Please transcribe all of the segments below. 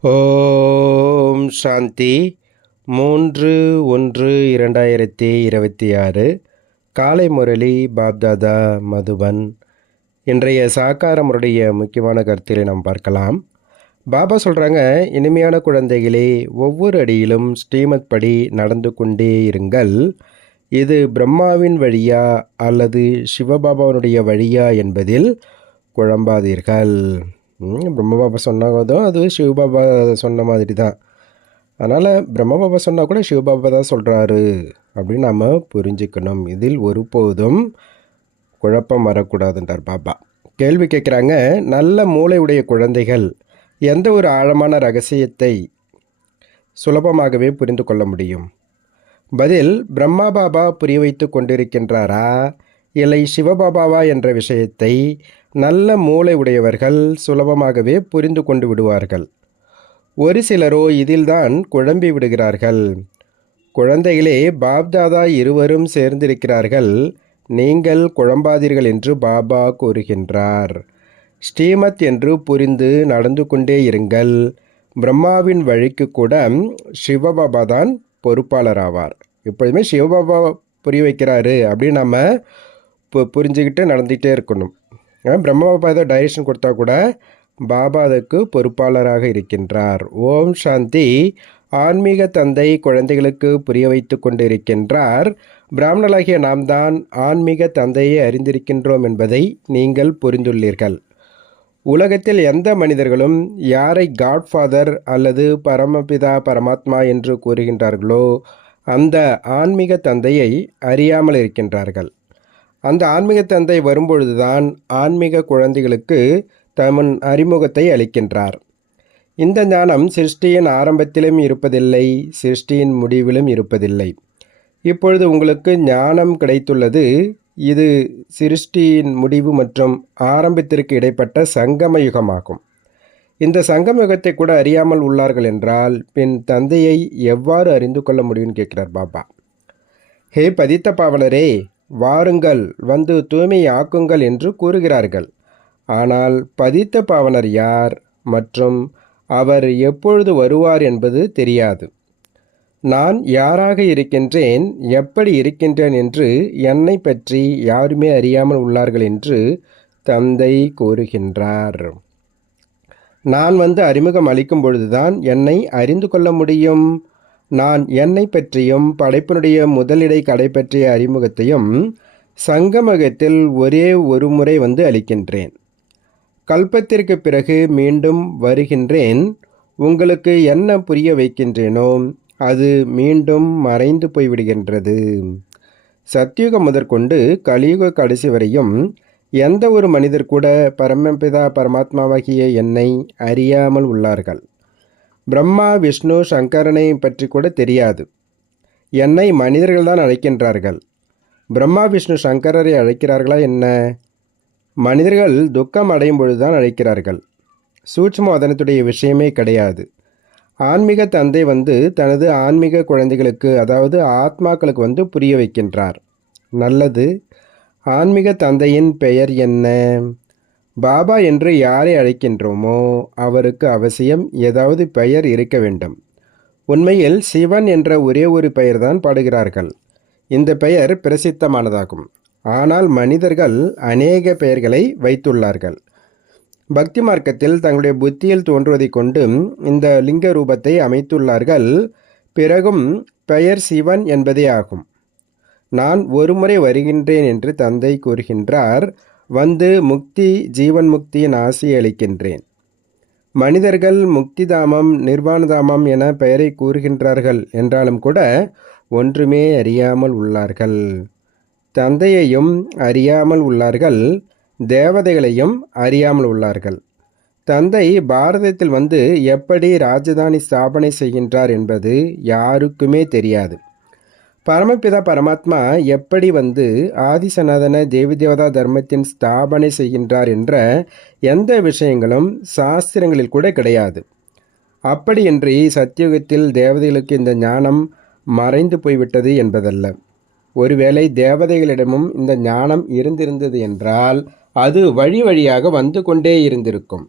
ஓம் சாந்தி. மூன்று ஒன்று இரண்டாயிரத்தி இருபத்தி ஆறு. காலை முரளி பாப்தாதா மதுபன். இன்றைய சாக்காரமுடைய முக்கியமான கருத்தில் நாம் பார்க்கலாம். பாபா சொல்கிறாங்க இனிமையான குழந்தைகளே ஒவ்வொரு அடியிலும் ஸ்ரீமத் படி நடந்து கொண்டே இருங்கள். இது பிரம்மாவின் வழியா அல்லது சிவபாபாவனுடைய வழியா என்பதில் குழம்பாதீர்கள். பிரம்ம பாபா சொன்னதும் அது சிவபாபா சொன்ன மாதிரி தான் அதனால் பிரம்மபாபா சொன்னால் கூட சிவபாபா தான் சொல்கிறாரு அப்படின்னு நம்ம புரிஞ்சுக்கணும். இதில் ஒருபோதும் குழப்பம் வரக்கூடாதுன்றார் பாபா. கேள்வி கேட்குறாங்க நல்ல மூளை உடைய குழந்தைகள் எந்த ஒரு ஆழமான ரகசியத்தை சுலபமாகவே புரிந்து கொள்ள முடியும்? பதில் பிரம்மா பாபா புரிய வைத்து கொண்டிருக்கின்றாரா? இல்லை சிவபாபாவா என்ற விஷயத்தை நல்ல மூளை உடையவர்கள் சுலபமாகவே புரிந்து கொண்டு விடுவார்கள். ஒரு சிலரோ இதில்தான் குழம்பி விடுகிறார்கள். குழந்தைகளே பாப்தாதா இருவரும் சேர்ந்திருக்கிறார்கள். நீங்கள் குழம்பாதீர்கள் என்று பாபா கூறுகின்றார். ஸ்ரீமத் என்று புரிந்து நடந்து கொண்டே இருங்கள். பிரம்மாவின் வழிக்கு கூட சிவபாபா தான் பொறுப்பாளராவார். எப்பொழுதுமே சிவபாபா புரிய வைக்கிறாரு அப்படின்னு நம்ம பு புரிஞ்சுக்கிட்டு நடந்துகிட்டே இருக்கணும். பிரம்ம பாபா ஏதோ டைரக்ஷன் கொடுத்தா கூட பாபா அதற்கு பொறுப்பாளராக இருக்கின்றார். ஓம் சாந்தி. ஆன்மீக தந்தை குழந்தைகளுக்கு புரிய வைத்து கொண்டிருக்கின்றார். பிராமணர்களாகிய நாம் தான் ஆன்மீக தந்தையை அறிந்திருக்கின்றோம் என்பதை நீங்கள் புரிந்துள்ளீர்கள். உலகத்தில் எந்த மனிதர்களும் யாரை காட்ஃபாதர் அல்லது பரமபிதா பரமாத்மா என்று கூறுகின்றார்களோ அந்த ஆன்மீக தந்தையை அறியாமல் இருக்கின்றார்கள். அந்த ஆன்மீக தந்தை வரும்பொழுதுதான் ஆன்மீக குழந்தைகளுக்கு தமன் அறிமுகத்தை அளிக்கின்றார். இந்த ஞானம் சிருஷ்டியின் ஆரம்பத்திலும் இருப்பதில்லை சிருஷ்டியின் முடிவிலும் இருப்பதில்லை. இப்பொழுது உங்களுக்கு ஞானம் கிடைத்துள்ளது. இது சிருஷ்டியின் முடிவு மற்றும் ஆரம்பத்திற்கு இடைப்பட்ட சங்கம யுகமாகும் இந்த சங்கம யுகத்தை கூட அறியாமல் உள்ளார்கள் என்றால் பின் தந்தையை எவ்வாறு அறிந்து கொள்ள முடியும்னு கேட்கிறார் பாபா. ஹே பதித்த பாவலரே வாருங்கள் வந்து தூய்மையாக்குங்கள் என்று கூறுகிறார்கள். ஆனால் பதித்த பாவனர் யார் மற்றும் அவர் எப்பொழுது வருவார் என்பது தெரியாது. நான் யாராக இருக்கின்றேன் எப்படி இருக்கின்றேன் என்று என்னை பற்றி யாருமே அறியாமல் உள்ளார்கள் என்று தந்தை கூறுகின்றார். நான் வந்து அறிமுகம் அளிக்கும் பொழுதுதான் என்னை அறிந்து கொள்ள முடியும்? நான் என்னை பற்றியும் படைப்பினுடைய முதலிடை கடை பற்றிய அறிமுகத்தையும் சங்கமகத்தில் ஒரே ஒரு முறை வந்து அளிக்கின்றேன். கல்பத்திற்கு பிறகு மீண்டும் வருகின்றேன். உங்களுக்கு என்ன புரிய வைக்கின்றேனோ அது மீண்டும் மறைந்து போய்விடுகின்றது. சத்தியுகம் முதற்கொண்டு கலியுக கடைசி வரையும் எந்த ஒரு மனிதர் கூட பரமபிதா பரமாத்மாவாகிய என்னை அறியாமல் உள்ளார்கள். பிரம்மா விஷ்ணு சங்கரனை பற்றி கூட தெரியாது. என்னை மனிதர்கள் தான் அழைக்கின்றார்கள். பிரம்மா விஷ்ணு சங்கரரை அழைக்கிறார்களா என்ன? மனிதர்கள் துக்கம் அடையும் பொழுதுதான் அழைக்கிறார்கள். சூட்சும விஷயமே கிடையாது. ஆன்மீக தந்தை வந்து தனது ஆன்மீக குழந்தைகளுக்கு அதாவது ஆத்மாக்களுக்கு வந்து புரிய வைக்கின்றார். நல்லது. ஆன்மீக தந்தையின் பெயர் என்ன? பாபா என்று யாரை அழைக்கின்றோமோ அவருக்கு அவசியம் ஏதாவது பெயர் இருக்க வேண்டும். உண்மையில் சிவன் என்ற ஒரே ஒரு பெயர்தான் பாடுகிறார்கள். இந்த பெயர் பிரசித்தமானதாகும். ஆனால் மனிதர்கள் அநேக பெயர்களை வைத்துள்ளார்கள். பக்தி மார்க்கத்தில் தங்களுடைய புத்தியில் தோன்றுவதை கொண்டு இந்த லிங்க ரூபத்தை அமைத்துள்ளார்கள். பிறகும் பெயர் சிவன் என்பதே ஆகும். நான் ஒருமுறை வருகின்றேன் என்று தந்தை கூறுகின்றார். வந்து முக்தி ஜீவன் முக்தியின் ஆசி அளிக்கின்றேன். மனிதர்கள் முக்திதாமம் நிர்வாணதாமம் என பெயரை கூறுகின்றார்கள் என்றாலும் கூட ஒன்றுமே அறியாமல் உள்ளார்கள். தந்தையையும் அறியாமல் உள்ளார்கள் தேவதைகளையும் அறியாமல் உள்ளார்கள். தந்தை பாரதத்தில் வந்து எப்படி ராஜதானி ஸ்தாபனை செய்கின்றார் என்பது யாருக்குமே தெரியாது. பரமபிதா பரமாத்மா எப்படி வந்து ஆதிசனாதன தேவி தேவதா தர்மத்தின் ஸ்தாபனை செய்கின்றார் என்ற எந்த விஷயங்களும் சாஸ்திரங்களில் கூட கிடையாது. அப்படியின்றி சத்தியுகத்தில் தேவதைகளுக்கு இந்த ஞானம் மறைந்து போய்விட்டது என்பதல்ல. ஒருவேளை தேவதைகளிடமும் இந்த ஞானம் இருந்திருந்தது என்றால் அது வழி வழியாக வந்து கொண்டே இருந்திருக்கும்.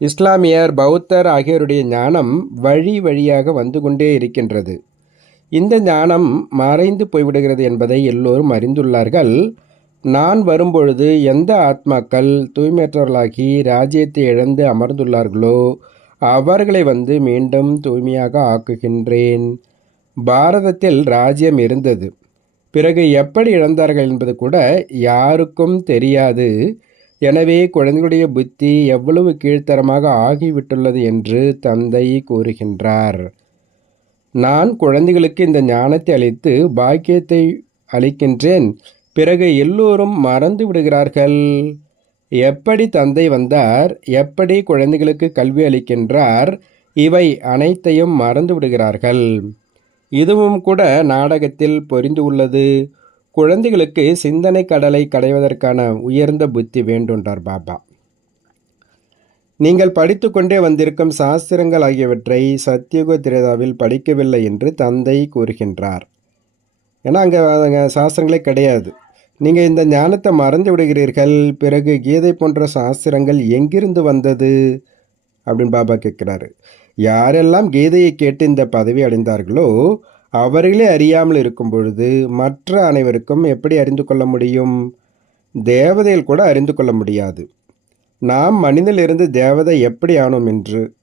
இஸ்லாமியர் பௌத்தர் ஆகியோருடைய ஞானம் வழி வழியாக வந்து கொண்டே இருக்கின்றது. இந்த ஞானம் மறைந்து போய்விடுகிறது என்பதை எல்லோரும் அறிந்துள்ளார்கள். நான் வரும்பொழுது எந்த ஆத்மாக்கள் தூய்மையற்றவர்களாகி ராஜ்யத்தை இழந்து அமர்ந்துள்ளார்களோ அவர்களை வந்து மீண்டும் தூய்மையாக ஆக்குகின்றேன். பாரதத்தில் ராஜ்யம் இருந்தது. பிறகு எப்படி இழந்தார்கள் என்பது கூட யாருக்கும் தெரியாது. எனவே குழந்தைகளுடைய புத்தி எவ்வளவு கீழ்த்தரமாக ஆகிவிட்டுள்ளது என்று தந்தை கூறுகின்றார். நான் குழந்தைகளுக்கு இந்த ஞானத்தை அளித்து பாக்கியத்தை அளிக்கின்றேன். பிறகு எல்லோரும் மறந்து விடுகிறார்கள். எப்படி தந்தை வந்தார்? எப்படி குழந்தைகளுக்கு கல்வி அளிக்கின்றார்? இவை அனைத்தையும் மறந்து விடுகிறார்கள். இதுவும் கூட நாடகத்தில் பொரிந்து உள்ளது. குழந்தைகளுக்கு சிந்தனை கடலை கடைவதற்கான உயர்ந்த புத்தி வேண்டுன்றார் பாபா. நீங்கள் படித்து கொண்டே வந்திருக்கும் சாஸ்திரங்கள் ஆகியவற்றை சத்தியுக திரேதாவில் படிக்கவில்லை என்று தந்தை கூறுகின்றார். ஏன்னா அங்கே அங்கே சாஸ்திரங்களே கிடையாது. நீங்கள் இந்த ஞானத்தை மறந்து விடுகிறீர்கள் பிறகு கீதை போன்ற சாஸ்திரங்கள் எங்கிருந்து வந்தது? அப்படின்னு பாபா கேட்குறாரு. யாரெல்லாம் கீதையை கேட்டு இந்த பதவி அடைந்தார்களோ அவர்களே அறியாமல் இருக்கும் பொழுது மற்ற அனைவருக்கும் எப்படி அறிந்து கொள்ள முடியும்? தேவதையில் கூட அறிந்து கொள்ள முடியாது. நாம் மனிதனிலிருந்து தேவதை எப்படி ஆனோம் என்று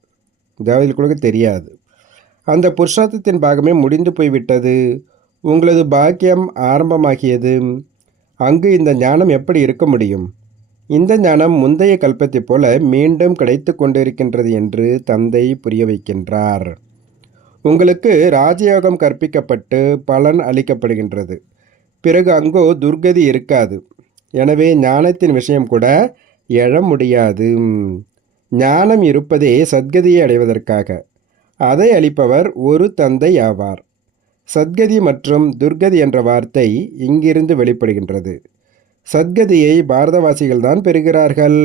தேவதையில் தெரியாது. அந்த புருஷார்த்தத்தின் பாகமே முடிந்து போய்விட்டது. உங்களது பாக்கியம் ஆரம்பமாகியது. அங்கு இந்த ஞானம் எப்படி இருக்க முடியும்? இந்த ஞானம் முந்தைய கல்பத்தைப் போல மீண்டும் கிடைத்து கொண்டிருக்கின்றது என்று தந்தை புரிய வைக்கின்றார். உங்களுக்கு ராஜயோகம் கற்பிக்கப்பட்டு பலன் அளிக்கப்படுகின்றது. பிறகு அங்கோ துர்கதி இருக்காது. எனவே ஞானத்தின் விஷயம் கூட எழ முடியாது. ஞானம் இருப்பதே சத்கதியை அடைவதற்காக. அதை அளிப்பவர் ஒரு தந்தை ஆவார். சத்கதி மற்றும் துர்கதி என்ற வார்த்தை இங்கிருந்து வெளிப்படுகின்றது. சத்கதியை பாரதவாசிகள் தான் பெறுகிறார்கள்.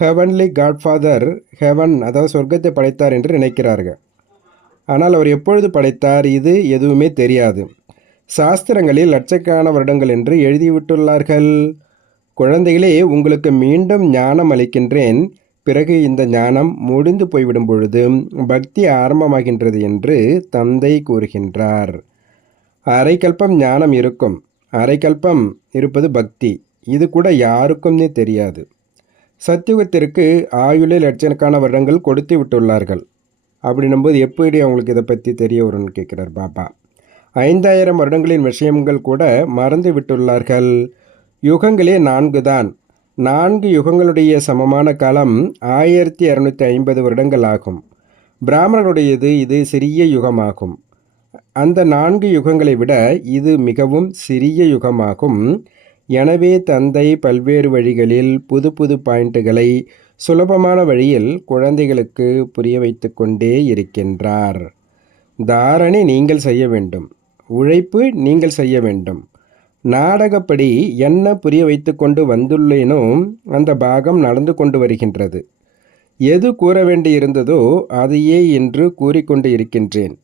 ஹெவன்லி காட்ஃபாதர் ஹெவன் அதாவது சொர்க்கத்தை படைத்தார் என்று நினைக்கிறார்கள். ஆனால் அவர் எப்பொழுது படைத்தார் இது எதுவுமே தெரியாது. சாஸ்திரங்களில் லட்சக்கான வருடங்கள் என்று எழுதிவிட்டுள்ளார்கள். குழந்தைகளே உங்களுக்கு மீண்டும் ஞானம் அளிக்கின்றேன். பிறகு இந்த ஞானம் முடிந்து போய்விடும் பொழுது பக்தி ஆரம்பமாகின்றது என்று தந்தை கூறுகின்றார். அரைக்கல்பம் ஞானம் இருக்கும். அரைக்கல்பம் இருப்பது பக்தி. இது கூட யாருக்கும்னே தெரியாது. சத்தியுகத்திற்கு ஆயுளில் லட்சக்கணக்கான வருடங்கள் கொடுத்து விட்டுள்ளார்கள். அப்படின்னும்போது எப்படி அவங்களுக்கு இதை பற்றி தெரிய வரும்னு கேட்குறார் பாபா. ஐந்தாயிரம் வருடங்களின் விஷயங்கள் கூட மறந்து விட்டுள்ளார்கள். யுகங்களே நான்கு தான் நான்கு யுகங்களுடைய சமமான காலம் ஆயிரத்தி இரநூத்தி ஐம்பது வருடங்கள் ஆகும் பிராமணர்களுடையது இது சிறிய யுகமாகும். அந்த நான்கு யுகங்களை விட இது மிகவும் சிறிய யுகமாகும். எனவே தந்தை பல்வேறு வழிகளில் புது புது பாயிண்ட்டுகளை சுலபமான வழியில் குழந்தைகளுக்கு புரிய வைத்து கொண்டே இருக்கின்றார். தாரணை நீங்கள் செய்ய வேண்டும். உழைப்பு நீங்கள் செய்ய வேண்டும். நாடகப்படி என்ன புரிய வைத்து கொண்டு வந்துள்ளேனோ அந்த பாகம் நடந்து கொண்டு வருகின்றது. எது கூற வேண்டியிருந்ததோ அதையே என்று கூறிக்கொண்டு இருக்கின்றேன்.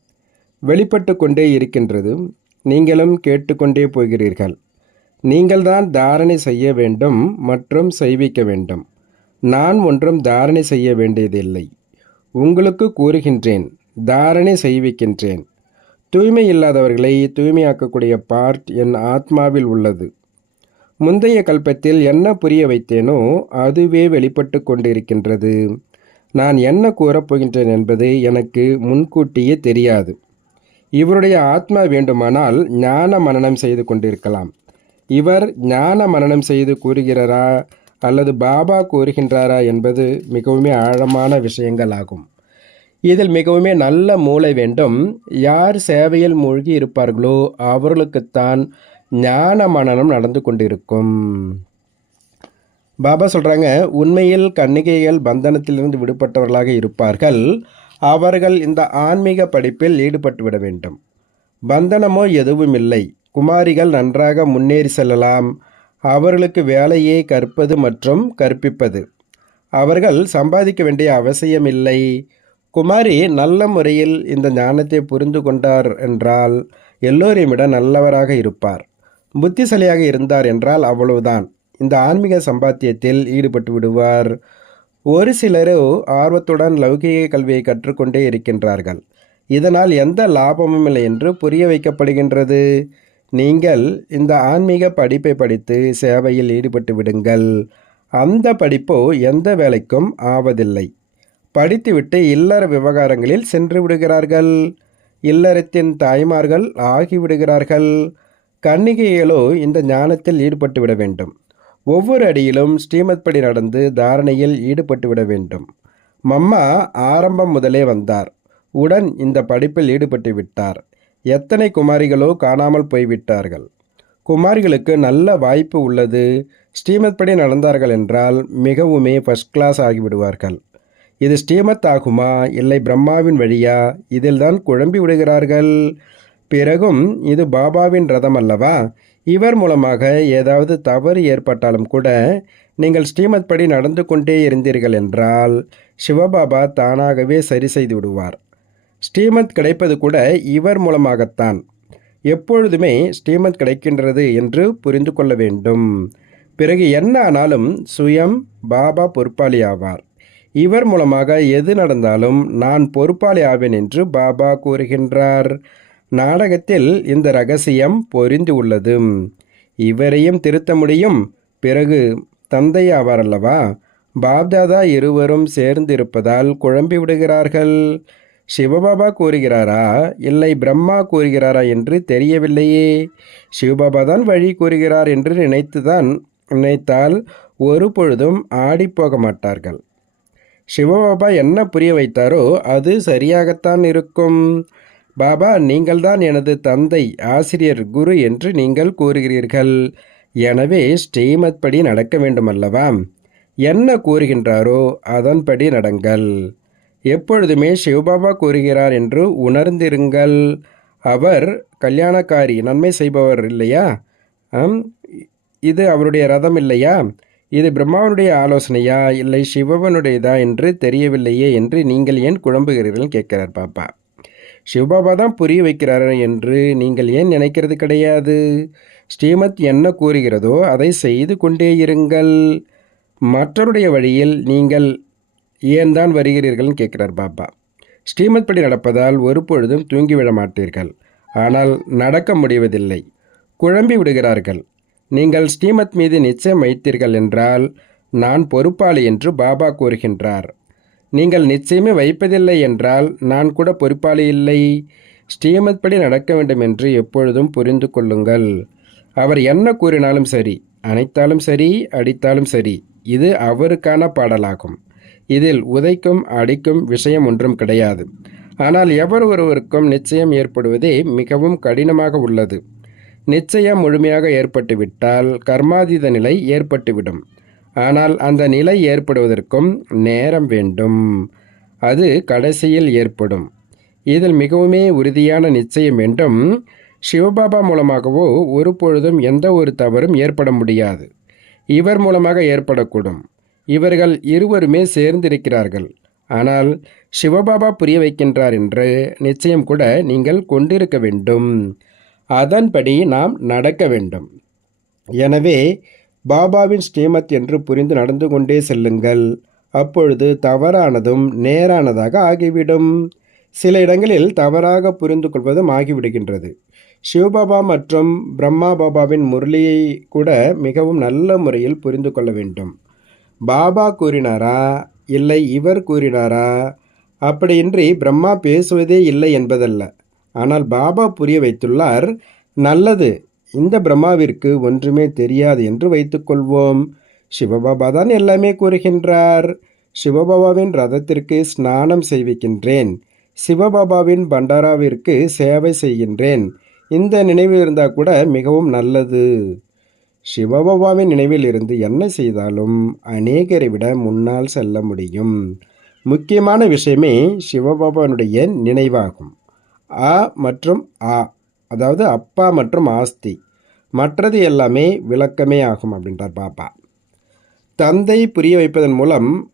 வெளிப்பட்டு கொண்டே இருக்கின்றது. நீங்களும் கேட்டுக்கொண்டே போகிறீர்கள். நீங்கள்தான் தாரணை செய்ய வேண்டும் மற்றும் செய்விக்க வேண்டும். நான் ஒன்றும் தாரணை செய்ய வேண்டியதில்லை. உங்களுக்கு கூறுகின்றேன் தாரணை செய்விக்கின்றேன். தூய்மை இல்லாதவர்களை தூய்மையாக்கக்கூடிய பார்ட் என் ஆத்மாவில் உள்ளது. முந்தைய கல்பத்தில் என்ன புரிய வைத்தேனோ அதுவே வெளிப்பட்டு கொண்டிருக்கின்றது. நான் என்ன கூறப்போகின்றேன் என்பது எனக்கு முன்கூட்டியே தெரியாது. இவருடைய ஆத்மா வேண்டுமானால் ஞான மனநம் செய்து கொண்டிருக்கலாம். இவர் ஞான மனநம் செய்து கூறுகிறாரா அல்லது பாபா கூறுகின்றாரா என்பது மிகவும் ஆழமான விஷயங்கள் ஆகும் இதில் மிகவுமே நல்ல மூளை வேண்டும். யார் சேவையில் மூழ்கி இருப்பார்களோ அவர்களுக்குத்தான் ஞான மனனம் நடந்து கொண்டிருக்கும். பாபா சொல்கிறாங்க உண்மையில் கன்னிகைகள் பந்தனத்திலிருந்து விடுபட்டவர்களாக இருப்பார்கள். அவர்கள் இந்த ஆன்மீக படிப்பில் ஈடுபட்டு விட வேண்டும். பந்தனமோ எதுவும் இல்லை. குமாரிகள் நன்றாக முன்னேறி செல்லலாம். அவர்களுக்கு வேலையை கற்பது மற்றும் கற்பிப்பது. அவர்கள் சம்பாதிக்க வேண்டிய அவசியமில்லை. குமாரி நல்ல முறையில் இந்த ஞானத்தை புரிந்து கொண்டார் என்றால் எல்லோரையும் விட நல்லவராக இருப்பார். புத்திசாலியாக இருந்தார் என்றால் அவ்வளவுதான். இந்த ஆன்மீக சம்பாத்தியத்தில் ஈடுபட்டு விடுவார். ஒரு சிலரோ ஆர்வத்துடன் லௌகிக கல்வியை கற்றுக்கொண்டே இருக்கின்றார்கள். இதனால் எந்த லாபமும் இல்லை என்று புரிய வைக்கப்படுகின்றது. நீங்கள் இந்த ஆன்மீக படிப்பை படித்து சேவையில் ஈடுபட்டு விடுங்கள். அந்த படிப்போ எந்த வேலைக்கும் ஆவதில்லை. படித்துவிட்டு இல்லற விவகாரங்களில் சென்று விடுகிறார்கள் இல்லறத்தின் தாய்மார்கள் ஆகிவிடுகிறார்கள். கன்னிகைகளோ இந்த ஞானத்தில் ஈடுபட்டு விட வேண்டும். ஒவ்வொரு அடியிலும் ஸ்ரீமத் படி நடந்து தாரணையில் ஈடுபட்டு விட வேண்டும். மம்மா ஆரம்பம் முதலே வந்தார். உடன் இந்த படிப்பில் ஈடுபட்டு விட்டார். எத்தனை குமாரிகளோ காணாமல் போய்விட்டார்கள். குமாரிகளுக்கு நல்ல வாய்ப்பு உள்ளது. ஸ்ரீமத் படி நடந்தார்கள் என்றால் மிகவுமே ஃபஸ்ட் கிளாஸ் ஆகிவிடுவார்கள். இது ஸ்ரீமத் ஆகுமா? இல்லை பிரம்மாவின் வழியா? இதில்தான் குழம்பி விடுகிறார்கள். பிறகும் இது பாபாவின் ரதம் அல்லவா? இவர் மூலமாக ஏதாவது தவறு ஏற்பட்டாலும் கூட நீங்கள் ஸ்ரீமத் படி நடந்து கொண்டே இருந்தீர்கள் என்றால் சிவபாபா தானாகவே சரி செய்து விடுவார். ஸ்ரீமத் கிடைப்பது கூட இவர் மூலமாகத்தான். எப்பொழுதுமே ஸ்ரீமத் கிடைக்கின்றது என்று புரிந்து கொள்ள வேண்டும். பிறகு என்ன ஆனாலும் சுயம் பாபா பொறுப்பாளி ஆவார் இவர் மூலமாக எது நடந்தாலும் நான் பொறுப்பாளி ஆவேன் என்று பாபா கூறுகின்றார். நாடகத்தில் இந்த ரகசியம் பொரிந்து உள்ளது. இவரையும் திருத்த முடியும். பிறகு தந்தை ஆவார் அல்லவா? பாப்தாதா இருவரும் சேர்ந்திருப்பதால் குழம்பி விடுகிறார்கள். சிவபாபா கூறுகிறாரா? இல்லை பிரம்மா கூறுகிறாரா என்று தெரியவில்லையே. சிவபாபா தான் வழி கூறுகிறார் என்று நினைத்துதான் நினைத்தால் ஒரு பொழுதும் ஆடிப்போக மாட்டார்கள். சிவபாபா என்ன புரிய வைத்தாரோ அது சரியாகத்தான் இருக்கும். பாபா நீங்கள்தான் எனது தந்தை ஆசிரியர் குரு என்று நீங்கள் கூறுகிறீர்கள். எனவே ஸ்ரீமத் படி நடக்க வேண்டுமல்லவா? என்ன கூறுகின்றாரோ அதன்படி நடங்கள். எப்பொழுதுமே சிவபாபா கூறுகிறார் என்று உணர்ந்திருங்கள். அவர் கல்யாணக்காரி நன்மை செய்பவர் இல்லையா? இது அவருடைய ரதம் இல்லையா? இது பிரம்மாவனுடைய ஆலோசனையா? இல்லை சிவவனுடையதா என்று தெரியவில்லையே என்று நீங்கள் ஏன் குழம்புகிறீர்கள்? கேட்கிறார் பாப்பா. சிவபாபா தான் புரிய வைக்கிறார் என்று நீங்கள் ஏன் நினைக்கிறது கிடையாது? ஸ்ரீமத் என்ன கூறுகிறதோ அதை செய்து கொண்டே இருங்கள். மற்றவருடைய வழியில் நீங்கள் ஏன் தான் வருகிறீர்கள்னு கேட்கிறார் பாப்பா. ஸ்ரீமத் படி நடப்பதால் ஒரு பொழுதும் தூங்கிவிட மாட்டீர்கள். ஆனால் நடக்க முடிவதில்லை. குழம்பி விடுகிறார்கள். நீங்கள் ஸ்ரீமத் மீது நிச்சயம் வைத்தீர்கள் என்றால் நான் பொறுப்பாளி என்று பாபா கூறுகின்றார். நீங்கள் நிச்சயமே வைப்பதில்லை என்றால் நான் கூட பொறுப்பாளி இல்லை. ஸ்ரீமத் படி நடக்க வேண்டும் என்று எப்பொழுதும் புரிந்து கொள்ளுங்கள். அவர் என்ன கூறினாலும் சரி அணைத்தாலும் சரி அடித்தாலும் சரி இது அவருக்கான பாடலாகும். இதில் உதைக்கும் அடிக்கும் விஷயம் ஒன்றும் கிடையாது. ஆனால் எவர் ஒருவருக்கும் நிச்சயம் ஏற்படுவதே மிகவும் கடினமாக உள்ளது. நிச்சயம் முழுமையாக ஏற்பட்டுவிட்டால் கர்மாதீத நிலை ஏற்பட்டுவிடும். ஆனால் அந்த நிலை ஏற்படுவதற்கும் நேரம் வேண்டும். அது கடைசியில் ஏற்படும். இதில் மிகவுமே உறுதியான நிச்சயம் வேண்டும். சிவபாபா மூலமாகவோ ஒரு பொழுதும் எந்த ஒரு தவறும் ஏற்பட முடியாது. இவர் மூலமாக ஏற்படக்கூடும். இவர்கள் இருவருமே சேர்ந்திருக்கிறார்கள். ஆனால் சிவபாபா புரிய வைக்கின்றார் என்று நிச்சயம் கூட நீங்கள் கொண்டிருக்க வேண்டும். அதன்படி நாம் நடக்க வேண்டும். எனவே பாபாவின் ஸ்ரீமத் என்று புரிந்து நடந்து கொண்டே செல்லுங்கள். அப்பொழுது தவறானதும் நேரானதாக ஆகிவிடும். சில இடங்களில் தவறாக புரிந்து கொள்வதும் ஆகிவிடுகின்றது. சிவபாபா மற்றும் பிரம்மா பாபாவின் முரளியை கூட மிகவும் நல்ல முறையில் புரிந்து கொள்ள வேண்டும். பாபா கூறினாரா? இல்லை இவர் கூறினாரா? அப்படியின்றி பிரம்மா பேசுவதே இல்லை என்பதல்ல. ஆனால் பாபா புரிய வைத்துள்ளார் நல்லது இந்த பிரம்மாவிற்கு ஒன்றுமே தெரியாது என்று வைத்துக்கொள்வோம் சிவபாபா தான் எல்லாமே கூறுகின்றார். சிவபாபாவின் ரதத்திற்கு ஸ்நானம் செய்விக்கின்றேன். சிவபாபாவின் பண்டாராவிற்கு சேவை செய்கின்றேன். இந்த நினைவு இருந்தால் கூட மிகவும் நல்லது. சிவபாபாவின் நினைவில் இருந்து என்ன செய்தாலும் அநேகரை விட முன்னால் செல்ல முடியும். முக்கியமான விஷயமே சிவபாபானுடைய நினைவாகும். ஆ மற்றும் ஆ. அதாவது அப்பா மற்றும் ஆஸ்தி. மற்றது எல்லாமே விளக்கமே ஆகும் அப்படின்றார் பாப்பா. தந்தை புரிய வைப்பதன் மூலம்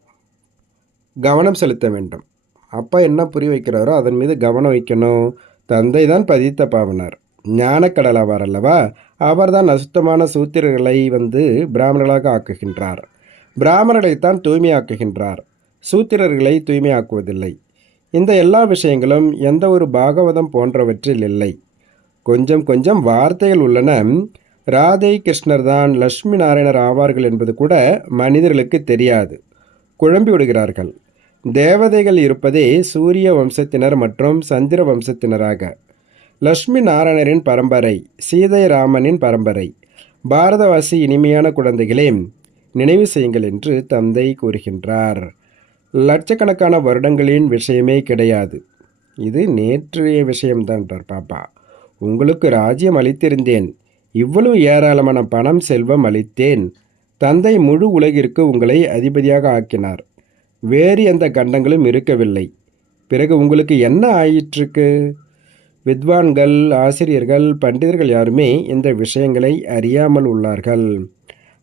கவனம் செலுத்த வேண்டும். அப்பா என்ன புரிய வைக்கிறாரோ அதன் மீது கவனம் வைக்கணும். தந்தை தான் பதித்த பாவனர். ஞானக்கடல் ஆவார் அல்லவா? அவர்தான் அசுத்தமான சூத்திரர்களை வந்து பிராமணர்களாக ஆக்குகின்றார். பிராமணரைத்தான் தூய்மையாக்குகின்றார். சூத்திரர்களை தூய்மையாக்குவதில்லை. இந்த எல்லா விஷயங்களும் எந்த ஒரு பாகவதம் போன்றவற்றில் இல்லை. கொஞ்சம் கொஞ்சம் வார்த்தைகள் உள்ளன. ராதை கிருஷ்ணர் தான் லட்சுமி நாராயணர் ஆவார்கள் என்பது கூட மனிதர்களுக்கு தெரியாது. குழம்பி விடுகிறார்கள். தேவதைகள் இருப்பதே சூரிய வம்சத்தினர் மற்றும் சந்திர வம்சத்தினராக. லட்சுமி நாராயணரின் பரம்பரை சீதை ராமனின் பரம்பரை. பாரதவாசி இனிமையான குழந்தைகளே நினைவு செய்யுங்கள் என்று தந்தை கூறுகின்றார். லட்சக்கணக்கான வருடங்களின் விஷயமே கிடையாது. இது நேற்றைய விஷயம்தான்றார் பாப்பா. உங்களுக்கு ராஜ்யம் அளித்திருந்தேன். இவ்வளவு ஏராளமான பணம் செல்வம் அளித்தேன். தந்தை முழு உலகிற்கு உங்களை அதிபதியாக ஆக்கினார். வேறு எந்த கண்டங்களும் இருக்கவில்லை. பிறகு உங்களுக்கு என்ன ஆயிற்றுக்கு வித்வான்கள் ஆசிரியர்கள் பண்டிதர்கள் யாருமே இந்த விஷயங்களை அறியாமல் உள்ளார்கள்.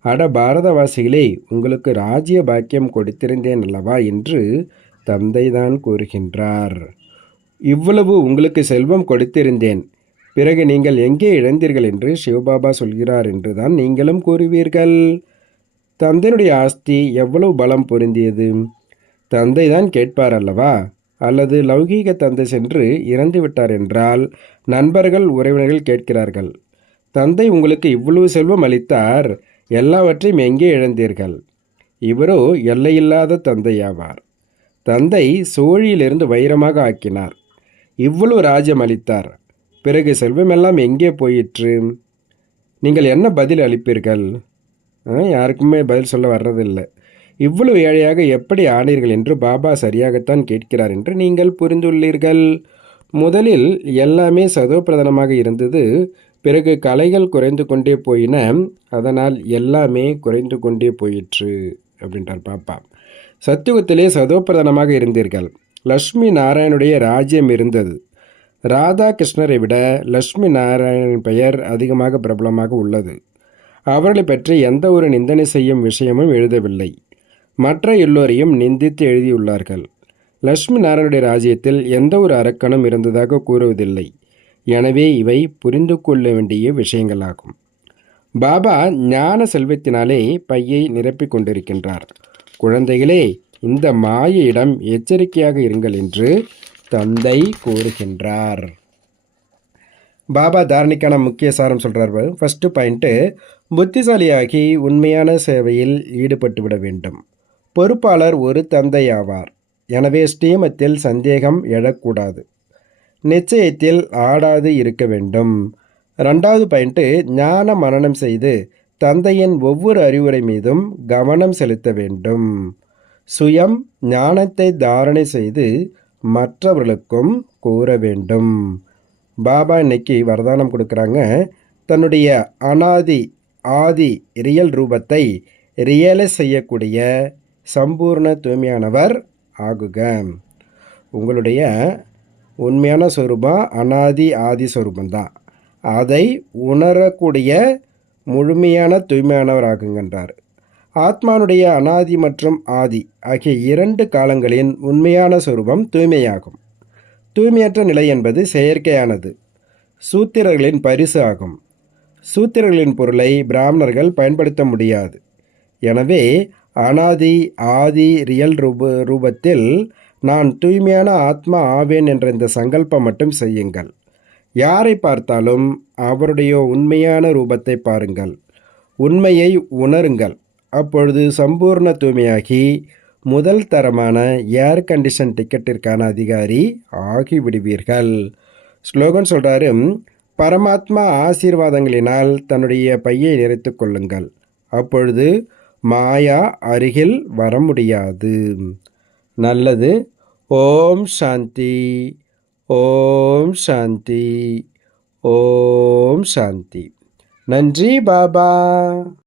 அட பாரதவாசிகளே உங்களுக்கு ராஜ்ய பாக்கியம் கொடுத்திருந்தேன் அல்லவா என்று தந்தைதான் கூறுகின்றார். இவ்வளவு உங்களுக்கு செல்வம் கொடுத்திருந்தேன். பிறகு நீங்கள் எங்கே இழந்தீர்கள் என்று சிவபாபா சொல்கிறார் என்றுதான் நீங்களும் கூறுவீர்கள். தந்தையினுடைய ஆஸ்தி எவ்வளவு பலம் பொருந்தியது? தந்தை தான் கேட்பார் அல்லவா? அல்லது லௌகீக தந்தை சென்று இறந்து விட்டார் என்றால் நண்பர்கள் உறவினர்கள் கேட்கிறார்கள். தந்தை உங்களுக்கு இவ்வளவு செல்வம் அளித்தார். எல்லாவற்றையும் எங்கே இழந்தீர்கள்? இவரோ எல்லையில்லாத தந்தையாவார். தந்தை சோழியிலிருந்து வைரமாக ஆக்கினார். இவ்வளவு ராஜ்யம் அளித்தார். பிறகு செல்வமெல்லாம் எங்கே போயிற்று? நீங்கள் என்ன பதில் அளிப்பீர்கள்? யாருக்குமே பதில் சொல்ல வர்றதில்லை. இவ்வளவு ஏழையாக எப்படி ஆனீர்கள் என்று பாபா சரியாகத்தான் கேட்கிறார் என்று நீங்கள் புரிந்துள்ளீர்கள். முதலில் எல்லாமே சதோபிரதானமாக இருந்தது. பிறகு கலைகள் குறைந்து கொண்டே போயின. அதனால் எல்லாமே குறைந்து கொண்டே போயிற்று அப்படின்றார் பாப்பா. சத்தியுகத்திலே சதோப்பிரதானமாக இருந்தீர்கள். லக்ஷ்மி நாராயணுடைய ராஜ்யம் இருந்தது. ராதா கிருஷ்ணரை விட லக்ஷ்மி நாராயணன் பெயர் அதிகமாக பிரபலமாக உள்ளது. அவர்களை பற்றி எந்த ஒரு நிந்தனை செய்யும் விஷயமும் எழுதவில்லை. மற்ற எல்லோரையும் நிந்தித்து எழுதியுள்ளார்கள். லக்ஷ்மி நாராயணுடைய ராஜ்யத்தில் எந்த ஒரு அரக்கனும் இருந்ததாக கூறுவதில்லை. எனவே இவை புரிந்து கொள்ள வேண்டிய விஷயங்களாகும். பாபா ஞான செல்வத்தினாலே பையை நிரப்பிக் கொண்டிருக்கின்றார். குழந்தைகளே இந்த மாயிடம் எச்சரிக்கையாக இருங்கள் என்று தந்தை கூறுகின்றார். பாபா தாரணிக்கான முக்கிய சாரம் சொல்கிறார் ஃபஸ்ட்டு பாயிண்ட்டு புத்திசாலியாகி உண்மையான சேவையில் ஈடுபட்டு விட வேண்டும். பொறுப்பாளர் ஒரு தந்தை ஆவார் எனவே ஸ்ரீமத்தில் சந்தேகம் எழக்கூடாது. நிச்சயத்தில் ஆடாது இருக்க வேண்டும். ரெண்டாவது பாயிண்ட்டு ஞான மனனம் செய்து தந்தையின் ஒவ்வொரு அறிவுரை மீதும் கவனம் செலுத்த வேண்டும். சுயம் ஞானத்தை தாரணை செய்து மற்றவர்களுக்கும் கூற வேண்டும். பாபா இன்னைக்கு வரதானம் கொடுக்குறாங்க. தன்னுடைய அனாதி ஆதி ரியல் ரூபத்தை ரியலைஸ் செய்யக்கூடிய சம்பூர்ண தூய்மையானவர் ஆகுக. உங்களுடைய உண்மையான சொரூபம் அனாதி ஆதி சொரூபந்தான் அதை உணரக்கூடிய முழுமையான தூய்மையானவராகுங்கன்றார் ஆத்மானுடைய அனாதி மற்றும் ஆதி ஆகிய இரண்டு காலங்களின் உண்மையான சொரூபம் தூய்மையாகும். தூய்மையற்ற நிலை என்பது செயற்கையானது. சூத்திரர்களின் பரிசு ஆகும். சூத்திரர்களின் பொருளை பிராமணர்கள் பயன்படுத்த முடியாது. எனவே அனாதி ஆதி ரியல் ரூப ரூபத்தில் நான் தூய்மையான ஆத்மா ஆவேன் என்ற இந்த சங்கல்பம் மட்டும் செய்யுங்கள். யாரை பார்த்தாலும் அவருடைய உண்மையான ரூபத்தை பாருங்கள். உண்மையை உணருங்கள். அப்பொழுது சம்பூர்ண தூய்மையாகி முதல் தரமான ஏர் கண்டிஷன் டிக்கெட்டிற்கான அதிகாரி ஆகிவிடுவீர்கள். ஸ்லோகன் சொல்கிறாரு பரமாத்மா ஆசீர்வாதங்களினால் தன்னுடைய பையை நிறைத்து கொள்ளுங்கள். அப்பொழுது மாயா அருகில் வர முடியாது. நல்லது. ஓம் சாந்தி ஓம் சாந்தி ஓம் சாந்தி. நன்றி பாபா.